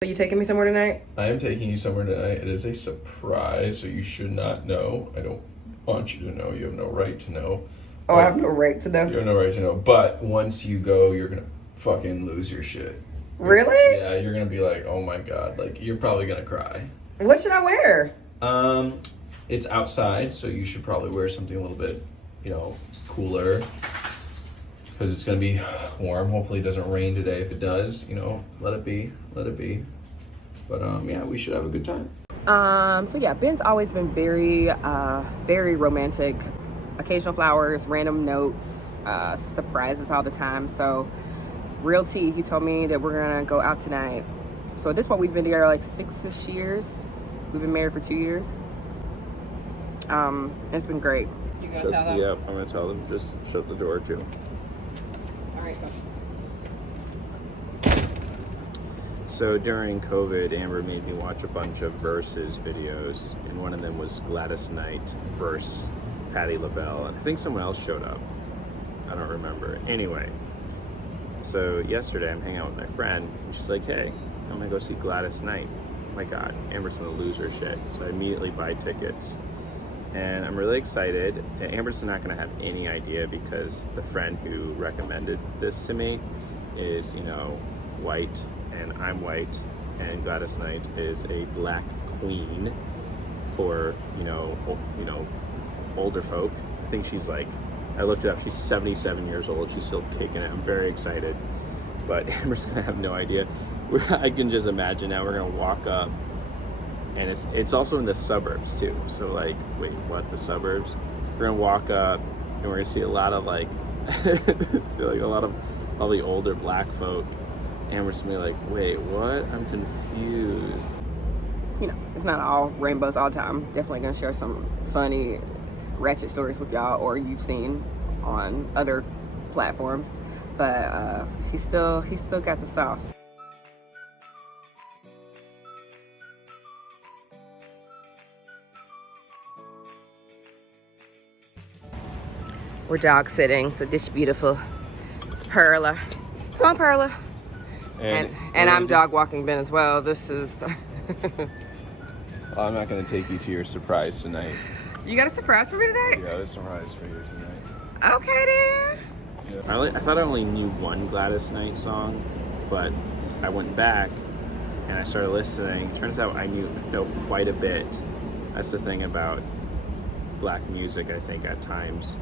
Are you taking me somewhere tonight? I am taking you somewhere tonight. It is a surprise, so you should not know. I don't want you to know. You have no right to know. Oh, I have no right to know. You have no right to know. But once you go, you're gonna fucking lose your shit. Really? Yeah, you're gonna be like, oh my god, like you're probably gonna cry. What should I wear? It's outside, so you should probably wear something a little bit, cooler. Because it's gonna be warm. Hopefully it doesn't rain today. If it does, let it be. But yeah, we should have a good time. So yeah, Ben's always been very romantic. Occasional flowers, random notes, surprises all the time. So real tea, he told me that we're gonna go out tonight. So at this point we've been together like 6-ish years. We've been married for 2 years. It's been great. You gonna tell them? Yep, I'm gonna tell them. Just shut the door too. All right, go. So during COVID, Amber made me watch a bunch of versus videos, and one of them was Gladys Knight versus Patti LaBelle, and I think someone else showed up. I don't remember. Anyway, so yesterday I'm hanging out with my friend, and she's like, hey, I'm gonna go see Gladys Knight. Oh my god, Amber's gonna lose her shit. So I immediately buy tickets. And I'm really excited. Amber's not gonna have any idea because the friend who recommended this to me is, white, and I'm white, and Gladys Knight is a black queen for, older folk. I think she's like, I looked it up, she's 77 years old, she's still kicking it. I'm very excited, but Amber's gonna have no idea. I can just imagine now we're gonna walk up, and it's also in the suburbs too. So like, wait, what, the suburbs? We're gonna walk up, and we're gonna see a lot of like, see like a lot of all the older black folk. And we're just gonna be like, wait, what? I'm confused. It's not all rainbows all the time. Definitely gonna share some funny, ratchet stories with y'all, or you've seen on other platforms. But he's still got the sauce. We're dog sitting, so this is beautiful. It's Perla. Come on, Perla. And I'm dog walking Ben as well. This is... Well, I'm not going to take you to your surprise tonight. You got a surprise for me today? Yeah, a surprise for you tonight. Okay, then. Yeah. I thought I only knew one Gladys Knight song, but I went back and I started listening. Turns out I know quite a bit. That's the thing about black music, I think, at times.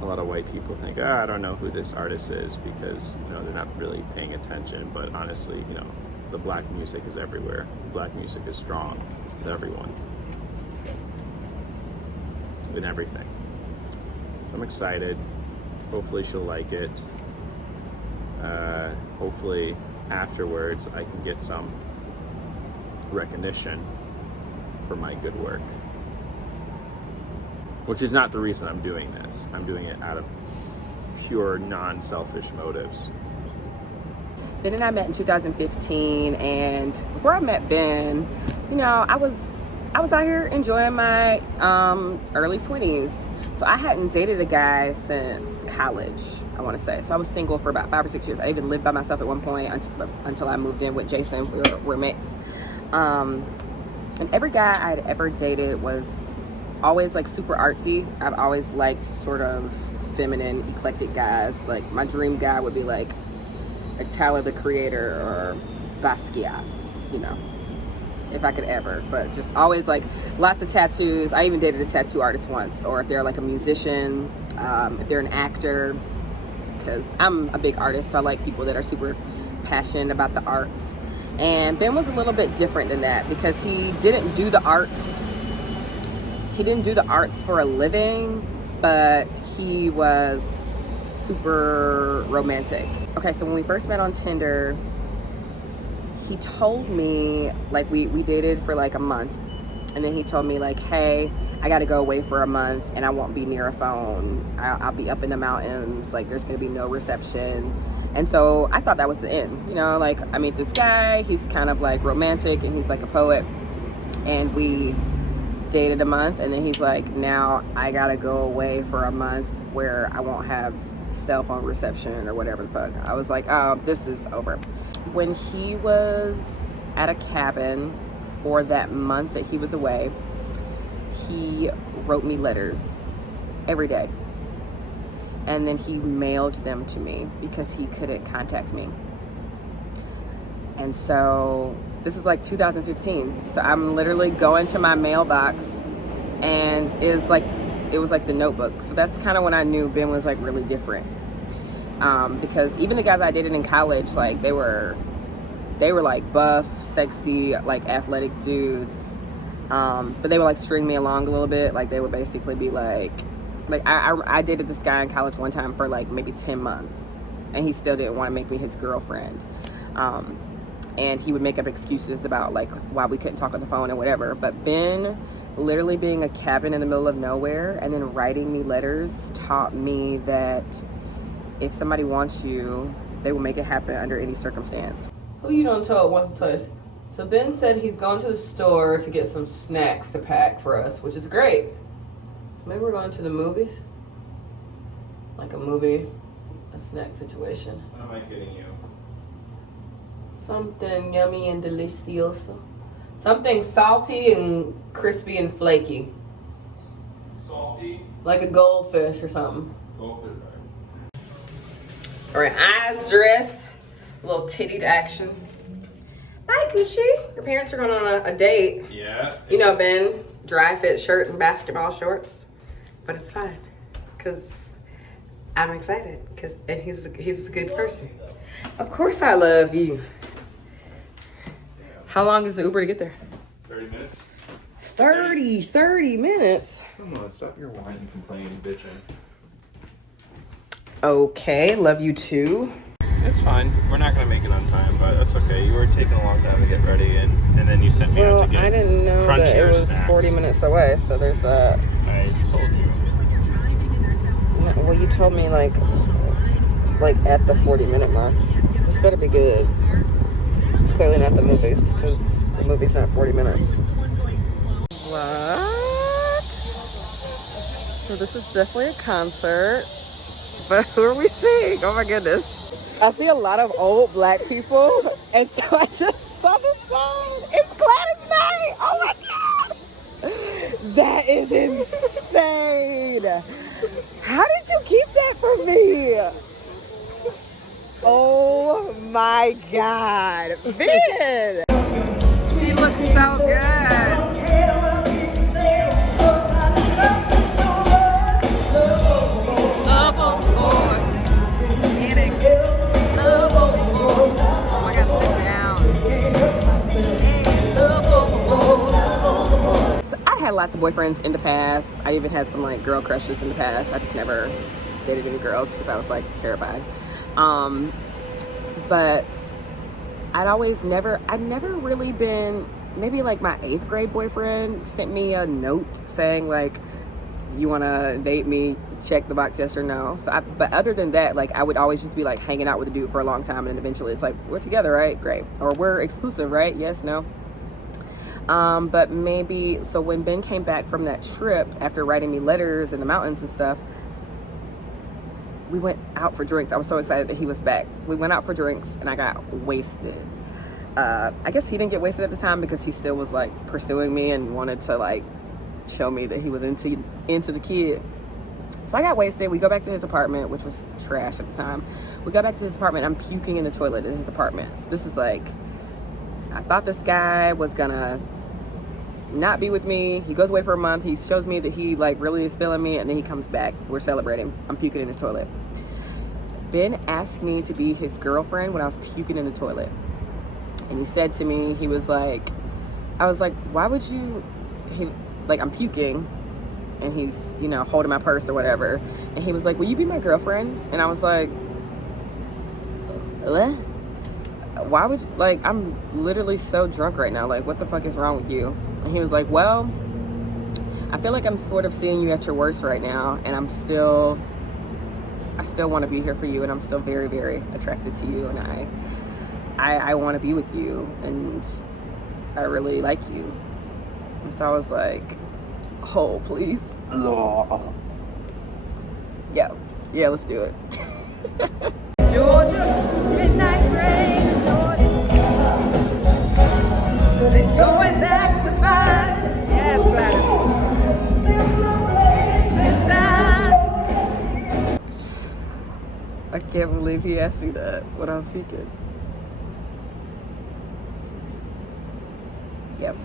A lot of white people think, I don't know who this artist is because, they're not really paying attention. But honestly, the black music is everywhere. Black music is strong with everyone. In everything. I'm excited. Hopefully she'll like it. Hopefully afterwards I can get some recognition for my good work. Which is not the reason I'm doing this. I'm doing it out of pure non-selfish motives. Ben and I met in 2015, and before I met Ben, I was out here enjoying my early 20s. So I hadn't dated a guy since college, I want to say. So I was single for about 5 or 6 years. I even lived by myself at one point until I moved in with Jason. We were roommates. And every guy I'd ever dated was always like super artsy. I've always liked sort of feminine, eclectic guys. Like my dream guy would be like Tyler the Creator or Basquiat, if I could ever. But just always like lots of tattoos. I even dated a tattoo artist once. Or if they're like a musician, if they're an actor, because I'm a big artist, so I like people that are super passionate about the arts. And Ben was a little bit different than that because he didn't do the arts. He didn't do the arts for a living, but he was super romantic. Okay, so when we first met on Tinder, he told me, like, we dated for like a month, and then he told me like, hey, I gotta go away for a month and I won't be near a phone. I'll be up in the mountains, like there's gonna be no reception. And so I thought that was the end, like I meet this guy, he's kind of like romantic and he's like a poet, and we dated a month, and then he's like, now I gotta go away for a month where I won't have cell phone reception or whatever the fuck. I was like, oh, this is over. When he was at a cabin for that month that he was away. He wrote me letters every day. And then he mailed them to me because he couldn't contact me. And so this is like 2015. So I'm literally going to my mailbox, and it was like The Notebook. So that's kind of when I knew Ben was like really different. Because even the guys I dated in college, like they were like buff, sexy, like athletic dudes. But they would like string me along a little bit. Like they would basically be like I dated this guy in college one time for like maybe 10 months, and he still didn't want to make me his girlfriend. And he would make up excuses about like why we couldn't talk on the phone or whatever. But Ben, literally being a cabin in the middle of nowhere and then writing me letters, taught me that if somebody wants you, they will make it happen under any circumstance. Who you done told once or twice? So Ben said he's going to the store to get some snacks to pack for us, which is great. So maybe we're going to the movies? Like a snack situation. What am I getting you? Something yummy and delicioso. Something salty and crispy and flaky. Salty? Like a goldfish or something. Goldfish. All right, eyes, dress, a little tittied action. Bye, Gucci. Your parents are going on a date. Yeah. You know, Ben, dry fit shirt and basketball shorts. But it's fine, because I'm excited, and he's a good person. Of course I love you. How long is the Uber to get there? 30 minutes. 30 minutes? Come on, stop your whining, complaining, bitching. Okay, love you too. It's fine. We're not going to make it on time, but that's okay. You were taking a long time to get ready, and then you sent me out to get I didn't know that it was snacks. 40 minutes away, so there's that. I told you. Well, you told me like at the 40-minute mark. This better be good. It's clearly not the movies, because the movie's not 40 minutes. What? So this is definitely a concert. But who are we seeing? Oh my goodness. I see a lot of old black people, and so I just saw this sign. It's Gladys Knight! Oh my god! That is insane! How did you keep that from me? Oh my god. Ben! She looks so good. Love on board. Get it. Love on board. Oh my god, sit down. Love on board. So I had lots of boyfriends in the past. I even had some like girl crushes in the past. I just never dated any girls because I was like terrified. But I'd never really been, maybe like my 8th grade boyfriend sent me a note saying like, you want to date me, check the box, yes or no. So but other than that, like I would always just be like hanging out with a dude for a long time, and then eventually it's like, we're together, right? Great. Or we're exclusive, right? Yes, no. But maybe, so when Ben came back from that trip after writing me letters in the mountains and stuff, we went out for drinks. I was so excited that he was back. We went out for drinks and I got wasted. I guess he didn't get wasted at the time because he still was like pursuing me and wanted to like show me that he was into the kid. So I got wasted. We go back to his apartment, which was trash at the time. We go back to his apartment. I'm puking in the toilet at his apartment. So this is like, I thought this guy was gonna not be with me. He goes away for a month. He shows me that he like really is feeling me, and then he comes back. We're celebrating. I'm puking in his toilet. Ben asked me to be his girlfriend when I was puking in the toilet. And he said to me, he was like, I was like, why would you, I'm puking, and he's, holding my purse or whatever. And he was like, will you be my girlfriend? And I was like, what? Why would you, I'm literally so drunk right now. Like, what the fuck is wrong with you? And he was like, well, I feel like I'm sort of seeing you at your worst right now, and I still want to be here for you, and I'm still very, very attracted to you, and I want to be with you, and I really like you. And so I was like, oh, please. Yeah, let's do it. Georgia, midnight rain, Georgia. It's going back to five. Yes, Gladys. I can't believe he asked me that when I was speaking. Yep.